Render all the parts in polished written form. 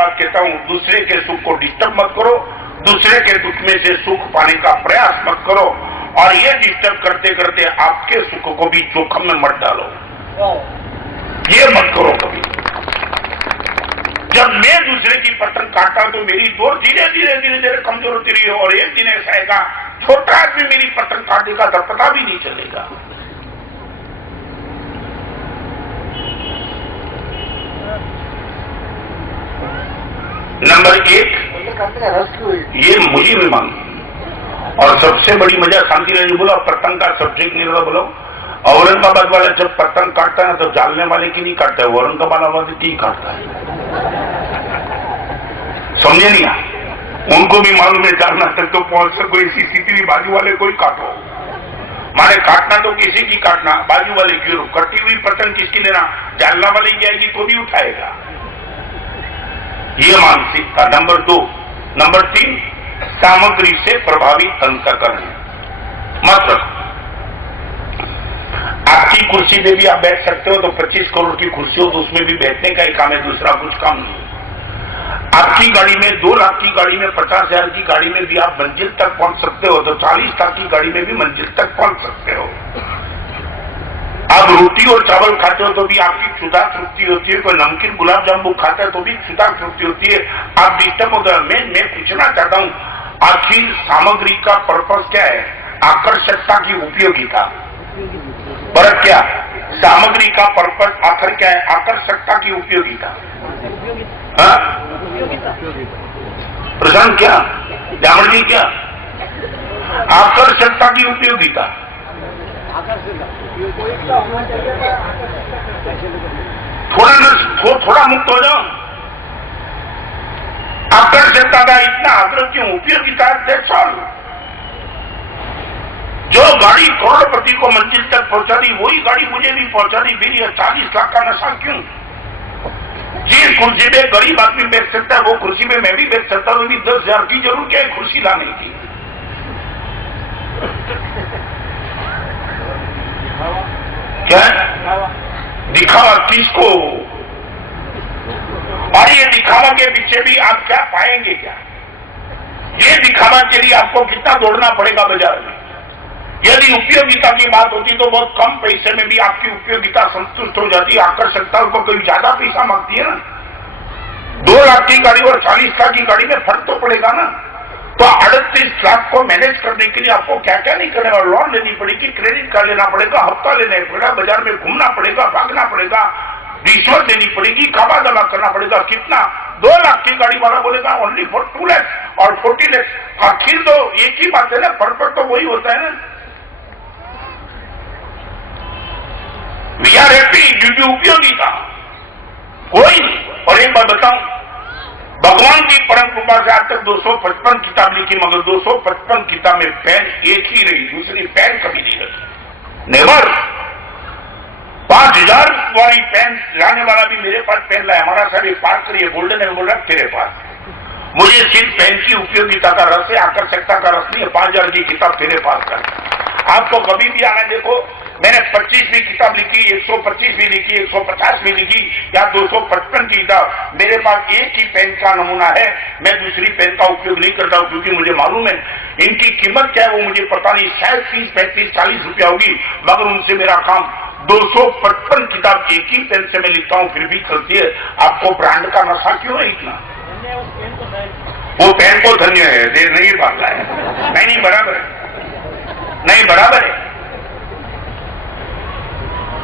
बात कहता हूं, दूसरे के सुख को डिस्टर्ब मत करो, दूसरे के दुख में से सुख पाने का प्रयास मत करो, और ये डिस्टर्ब करते करते आपके सुख को भी जोखिम में मत डालो। ये मत करो कभी। जब मैं दूसरे की पतंग काटता तो मेरी डोर धीरे धीरे धीरे धीरे कमजोर होती रही, और एक दिन ऐसा आएगा छोटा आदमी मेरी पतंग काट देगा तो पता भी नहीं चलेगा। नंबर 1, ये मुझे भी मांगी। और सबसे बड़ी मजा शांति ने बोला पतंग का सब्जेक्ट नहीं रहा। बोलो औरंगाबाद वाला जब पतंग काटता है तो जालने वाले की नहीं काटता है, औरंगाबाद वाले की काटता है। समझे नहीं आप? उनको भी मालूम है जालना तक तो पहुंच सको, इसी स्थिति बाजू वाले को ही काटो। माने काटना तो किसी की काटना, बाजू वाले की। कटी हुई पतंग किसकी लेना? जालना वाले की आएगी तो भी उठाएगा। ये मानसिकता। नंबर 2। नंबर 3, सामग्री से प्रभावित अंतःकरण मत रखो। आपकी कुर्सी पे भी आप बैठ सकते हो, तो 25 करोड़ की कुर्सी हो तो उसमें भी बैठने का ही काम है, दूसरा कुछ काम नहीं। आपकी गाड़ी में 2 लाख की गाड़ी में 50,000 की गाड़ी में भी आप मंजिल तक पहुंच सकते हो, तो 40 लाख की गाड़ी में भी मंजिल तक पहुंच सकते हो। आप रोटी और चावल खाते हो तो भी आपकी क्षुधा तृप्ति होती है, कोई नमकीन गुलाब जामुन खाता है तो भी क्षुधा तृप्ति होती है। आप डिस्टर्ब होता है। मैं पूछना चाहता हूं, आखिर सामग्री का पर्पस क्या है? आकर्षकता की उपयोगिता। फर्क क्या? सामग्री का पर्पस आखिर क्या है? आकर्षकता की उपयोगिता। प्रशांत क्या? जामण जी क्या? आकर्षकता की उपयोगिता। थोड़ा मुक्त हो जाओ। आकर्षकता का इतना आग्रह क्यों? उपयोगिता। जो गाड़ी करोड़पति को मंजिल तक पहुंचा दी वही गाड़ी मुझे भी पहुंचा दी, फिर यह 40 लाख का नशा क्यों? जिस कुर्सी में गरीब आदमी बैठ सकता है वो कुर्सी में मैं भी बैठ सकता हूं, 10,000 की जरूर क्या है कुर्सी लाने की? क्या दिखावा किसको? और ये दिखावा के पीछे भी आप क्या पाएंगे? क्या ये दिखावा के लिए आपको कितना दौड़ना पड़ेगा बाजार में? यदि उपयोगिता की बात होती तो बहुत कम पैसे में भी आपकी उपयोगिता संतुष्ट हो जाती। आकर्षकता को कोई ज्यादा पैसा मांगती है ना। 2 लाख की गाड़ी और 40 लाख की गाड़ी में फर्क तो पड़ेगा ना। तो 38 लाख को मैनेज करने के लिए आपको क्या क्या नहीं करना? लोन लेनी पड़ेगी, क्रेडिट कार्ड लेना पड़ेगा, हफ्ता लेना पड़ेगा, बाजार में घूमना पड़ेगा, भागना पड़ेगा, रिश्वत देनी पड़ेगी, काबा जमा करना पड़ेगा। कितना? 2 लाख की गाड़ी वाला बोलेगा ओनली फॉर 2 लाख और 40 लाख। आखिर तो एक ही बात है ना, पर्पस तो वही होता है ना। We are happy due to उपयोगिता, कोई नहीं। और एक बात बताऊं, भगवान की परम कृपा से आज तक 255 किताब लिखी, मगर 255 किताब में पेन एक ही रही, दूसरी पेन कभी नहीं रही। नेवर। 5,000 वाली पेन लाने वाला भी मेरे पास पेन लाया। हमारा साहब एक पास करिए, गोल्डन है, बोल रहा तेरे पास। मुझे सिर्फ पेन की उपयोगिता का रस है, आकर्षकता का रस नहीं है। 5,000 की किताब तेरे पास कर। आपको कभी भी आना, देखो मैंने 25 भी किताब लिखी, 125 भी लिखी, 150 भी लिखी, या 255 की किताब। मेरे पास एक ही पेन का नमूना है। मैं दूसरी पेन का उपयोग नहीं करता हूं, क्योंकि मुझे मालूम है इनकी कीमत क्या है वो मुझे पता नहीं। शायद 30, 35, 40 रुपया होगी, मगर उनसे मेरा काम 255 किताब एक ही पेन से मैं लिखता हूं, फिर भी चलती है। आपको ब्रांड का नशा क्यों है इतना? वो पेन को धन्य है, नहीं बात है। नहीं बराबर है, नहीं बराबर है।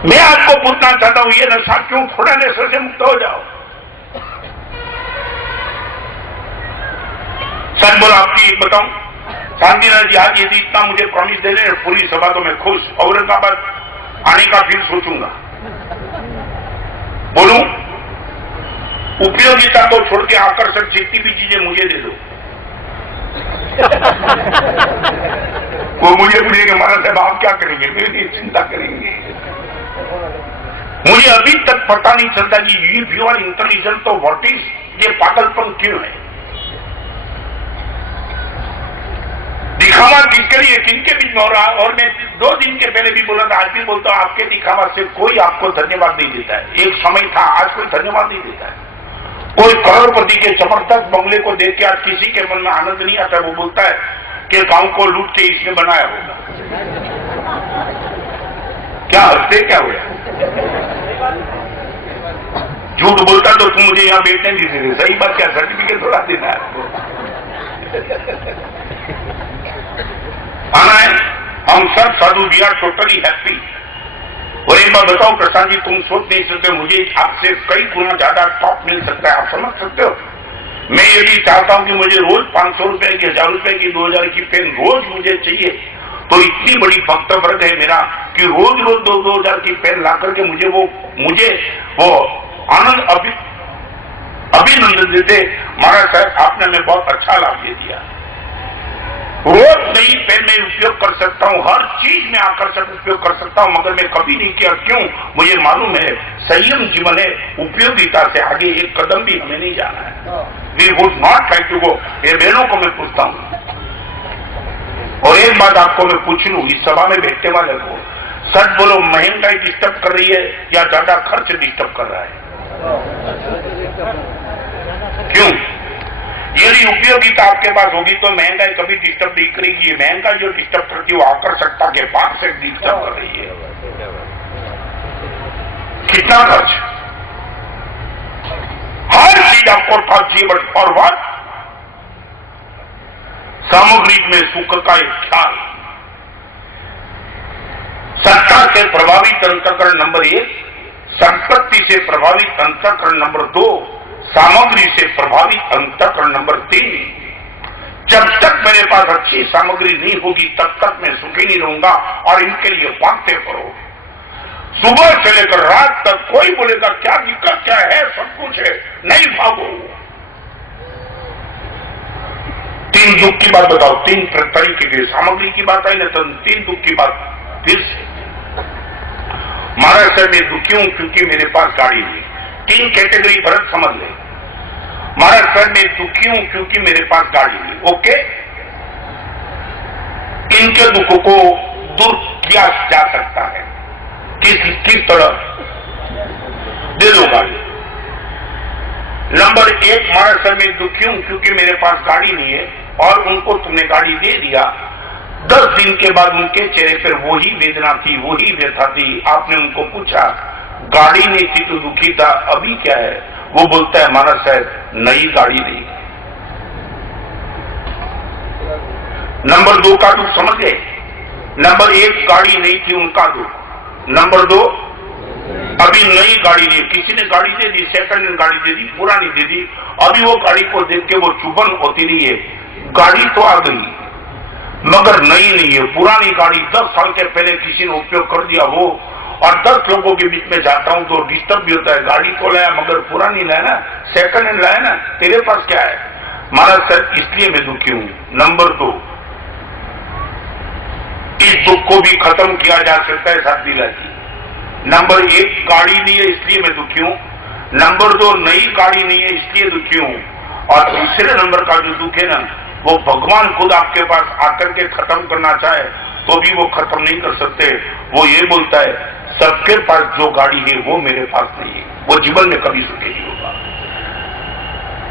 मैं आपको पूछना चाहता हूं, ये नशा क्यों? थोड़ा नशे से मुक्त हो जाओ। सच बोला। आपकी एक बताऊं, शांतिनाथ जी आज यदि इतना मुझे प्रॉमिस दे रहे पूरी सभा तो मैं खुश। औरंगाबाद आने का फिर सोचूंगा। बोलूं, उपयोगिता को छोड़ के आकर्षक जितनी भी चीजें मुझे दे दो। वो मुझे पूछेंगे महाराज साहब आप क्या करेंगे? मेरे लिए चिंता करेंगे। मुझे अभी तक पता नहीं चलता कि यू आर इंटेलिजेंट तो व्हाट इज, ये पागलपन क्यों है? दिखावा किसके लिए, किनके बीच में हो रहा? और मैं 2 दिन के पहले भी बोला था, आज भी बोलता हूं, आपके दिखावा से कोई आपको धन्यवाद नहीं देता है। एक समय था, आज कोई धन्यवाद नहीं देता है। कोई करोड़पति के जबरदस्त बंगले को देख के आज किसी के मन में आनंद नहीं आता। वो बोलता है कि गांव को लूट के इसने बनाया होगा। क्या हंसते क्या हुआ? झूठ बोलता तो तुम मुझे यहां बैठने नहीं देते। सही बात क्या? सर्टिफिकेट थोड़ा देना है। आना है। हम सब साधु वी आर टोटली हैप्पी। और एक बार बताओ प्रसाद जी, तुम सोच नहीं सकते मुझे आपसे कई गुना ज्यादा टॉप मिल सकता है। आप समझ सकते हो? मैं ये भी चाहता हूं कि मुझे रोज 500 रुपए की, 1000 रुपए की, 2000 की पेन रोज मुझे चाहिए। तो इतनी बड़ी भक्त वर्ग है मेरा कि रोज रोज 2000 की पेन ला करके मुझे वो आनंद अभिनंदन देते। महाराज साहब, आपने हमें बहुत अच्छा लाभ दे दिया। रोज नई पेन में उपयोग कर सकता हूं, हर चीज में आकर्षक उपयोग कर सकता हूं, मगर मैं कभी नहीं किया। क्यों? मुझे मालूम है संयम जीवन है, उपयोगिता से आगे एक कदम भी हमें नहीं जाना है। We would not like to go. ये बहनों को मैं पूछता हूं। और एक बात आपको मैं पूछ लूं, इस सभा में बैठने वाले को, सच बोलो, महंगाई डिस्टर्ब कर रही है या ज्यादा खर्च डिस्टर्ब कर रहा है? क्यों? यदि उपयोगिता आपके पास होगी तो महंगाई कभी डिस्टर्ब नहीं करेगी। महंगाई जो डिस्टर्ब करती है वो आकर्षकता के पार से डिस्टर्ब कर रही है। कितना खर्च? हर चीज आपको खर्च चाहिए, बट फॉर व्हाट? सामग्री में सुख का एक ख्याल। सत्ता से प्रभावित अंतःकरण नंबर 1, संपत्ति से प्रभावित अंतःकरण नंबर 2, सामग्री से प्रभावित अंतःकरण नंबर 3। जब तक मेरे पास अच्छी सामग्री नहीं होगी तब तक मैं सुखी नहीं रहूंगा। और इनके लिए बातें करो सुबह से लेकर रात तक। कोई बोलेगा क्या दिक्कत क्या है, सब कुछ है, नहीं भागो। 3 दुख की बात बताओ। 3 तरीके की सामग्री की बात आई ना, तो 3 दुख की बात फिर से। महाराज सर, मैं दुखी हूं क्योंकि मेरे पास गाड़ी नहीं। 3 कैटेगरी भरत समझ ले। महाराज सर, मैं दुखी हूं क्योंकि मेरे पास गाड़ी नहीं। ओके, इनके दुख को दूर किया जा सकता है। किस तरह? दे दो गाड़ी। नंबर 1, महाराज सर, मैं दुखी हूं क्योंकि मेरे पास गाड़ी नहीं है, और उनको तुमने गाड़ी दे दिया। 10 दिन के बाद उनके चेहरे पर वही वेदना थी, वही व्यथा थी। आपने उनको पूछा गाड़ी नहीं थी तो दुखी था, अभी क्या है? वो बोलता है महाराज साहब, नई गाड़ी नहीं। नंबर 2 का दुख समझ गए? नंबर 1 गाड़ी नहीं थी उनका दुख। नंबर 2 अभी नई गाड़ी नहीं। किसी ने गाड़ी दे दी, सेकंड हैंड गाड़ी दे दी, पुरानी दे दी। अभी वो गाड़ी को देख के वो चुभन होती नहीं है। गाड़ी तो आ गई मगर नई नहीं है, पुरानी गाड़ी 10 साल के पहले किसी ने उपयोग कर दिया वो। और 10 लोगों के बीच में जाता हूं तो डिस्टर्ब भी होता है। गाड़ी तो लाया मगर पुरानी लाया ना, सेकंड हैंड लाया ना, तेरे पास क्या है? महाराज सर, इसलिए मैं दुखी हूं। नंबर 2, इस दुख को भी खत्म किया जा सकता है साथ दिला जी। नंबर 1 गाड़ी नहीं है इसलिए मैं दुखी हूं। नंबर 2 नई गाड़ी नहीं है इसलिए दुखी हूं। और तीसरे नंबर का जो दुख है ना, वो भगवान खुद आपके पास आकर के खत्म करना चाहे तो भी वो खत्म नहीं कर सकते। वो ये बोलता है सबके पास जो गाड़ी है वो मेरे पास नहीं है, वो जीवन में कभी सुखी नहीं होगा।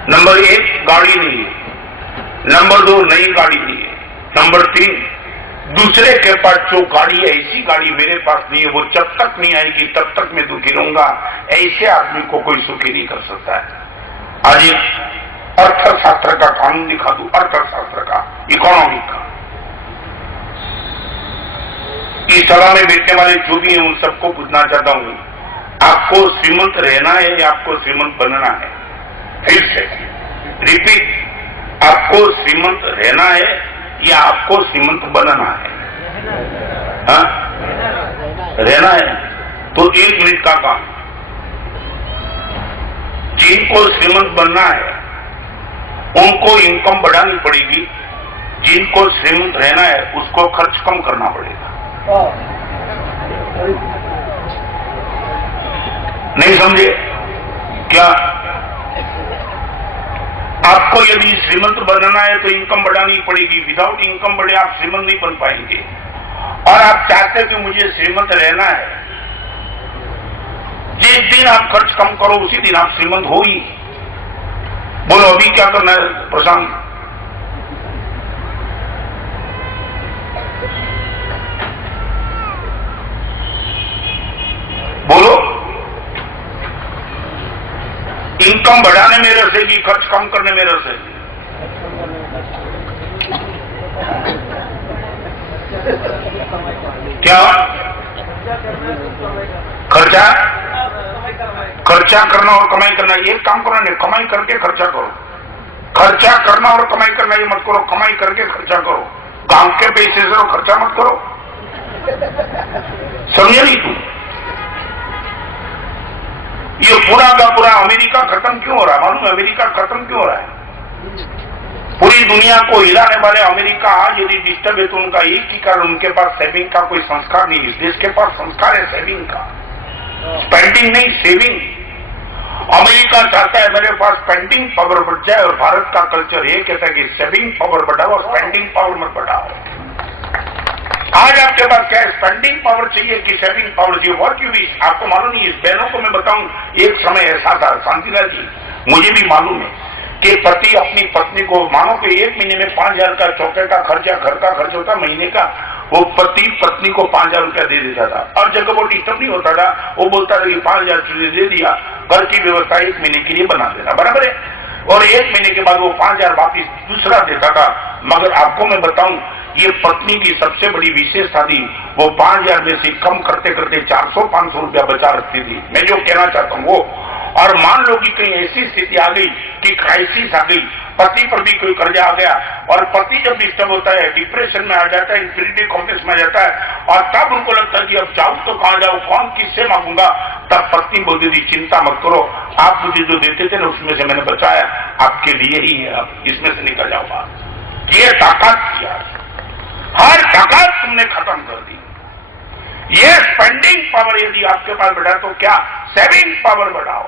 नंबर 1 गाड़ी नहीं है, नंबर 2 नई गाड़ी नहीं है, नंबर 3 दूसरे के पास जो गाड़ी है ऐसी गाड़ी मेरे पास नहीं है, वो जब तक नहीं आएगी तब तक मैं दुखी रहूंगा। ऐसे आदमी को कोई सुखी नहीं कर सकता है। आज एक अर्थशास्त्र का कानून दिखा दूं, अर्थशास्त्र का, इकोनॉमिक का। इस सभा में बैठने वाले जो भी हैं उन सबको पूछना चाहता हूं, आपको श्रीमंत रहना है या आपको श्रीमंत बनना है? फिर से रिपीट, आपको श्रीमंत रहना है या आपको श्रीमंत बनना है? हाँ? रहना है तो 1 मिनट का काम। जिनको श्रीमंत बनना है उनको इनकम बढ़ानी पड़ेगी, जिनको श्रीमंत रहना है उसको खर्च कम करना पड़ेगा। नहीं समझे क्या? आपको यदि श्रीमंत बनना है तो इनकम बढ़ानी पड़ेगी। विदाउट इनकम बढ़े आप श्रीमंत नहीं बन पाएंगे। और आप चाहते कि मुझे श्रीमंत रहना है, जिस दिन आप खर्च कम करो उसी दिन आप श्रीमंत हो ही। बोलो अभी क्या करना है प्रशांत? बोलो, इनकम बढ़ाने में रसेगी, खर्च कम करने में रसेगी? क्या खर्चा करना और कमाई करना, एक काम करो नहीं, कमाई करके खर्चा करो। खर्चा करना और कमाई करना ये मत करो, कमाई करके खर्चा करो। गांव के पैसे से खर्चा मत करो, समझे नहीं तू? ये पूरा का पूरा अमेरिका खत्म क्यों हो रहा है? मालूम है अमेरिका खत्म क्यों हो रहा है? पूरी दुनिया को हिलाने वाले अमेरिका आज यदि डिस्टर्ब है तो उनका एक ही कारण, उनके पास सेविंग का कोई संस्कार नहीं। इस देश के पास संस्कार है सेविंग का, स्पेंडिंग नहीं सेविंग। अमेरिका चाहता है मेरे पास स्पेंडिंग पावर बढ़ जाए और भारत का कल्चर ये कहता है कि सेविंग पावर बढ़ाओ, स्पेंडिंग पावर मत बढ़ाओ। आज आपके पास क्या है, स्पेंडिंग पावर चाहिए कि सेविंग पावर चाहिए? What you wish? आपको मालूम नहीं। इस बहनों को मैं बताऊं, एक समय ऐसा था शांतिलाल जी, मुझे भी मालूम है कि पति अपनी पत्नी को, मानो कि एक महीने में 5,000 का चौके का खर्चा, घर का खर्च होता महीने का, वो पति पत्नी को 5,000 रुपया दे देता था। और जगह वो डिस्टर्ब नहीं होता था, वो बोलता था कि 5,000 चीजें दे दिया, घर की व्यवस्था 1 महीने के लिए बना देना, बराबर है। और 1 महीने के बाद वो 5,000 वापिस दूसरा देता था। मगर आपको मैं बताऊं, ये पत्नी की सबसे बड़ी विशेषता थी, वो 5,000 में से कम करते करते 400-500 रुपया बचा रखती थी। मैं जो कहना चाहता हूं वो, और मान लो कि कहीं ऐसी स्थिति आ गई कि क्राइसिस आ गई, पति पर भी कोई कर्जा आ गया और पति जब डिस्टर्ब होता है, डिप्रेशन में आ जाता है, इंफीरियरिटी कॉम्प्लेक्स में आ जाता है, और तब उनको लगता है कि अब जाऊं तो कहां जाऊं, कौन किससे मांगूंगा, तब पत्नी बोलती थी चिंता मत करो, आप मुझे जो देते थे ना उसमें से मैंने बचाया, आपके लिए ही है, अब इसमें से निकल जाऊंगा। ये ताकत किया, हर ताकत तुमने खत्म कर दी। ये स्पेंडिंग पावर यदि आपके पास बढ़ा तो क्या सेविंग पावर बढ़ाओ।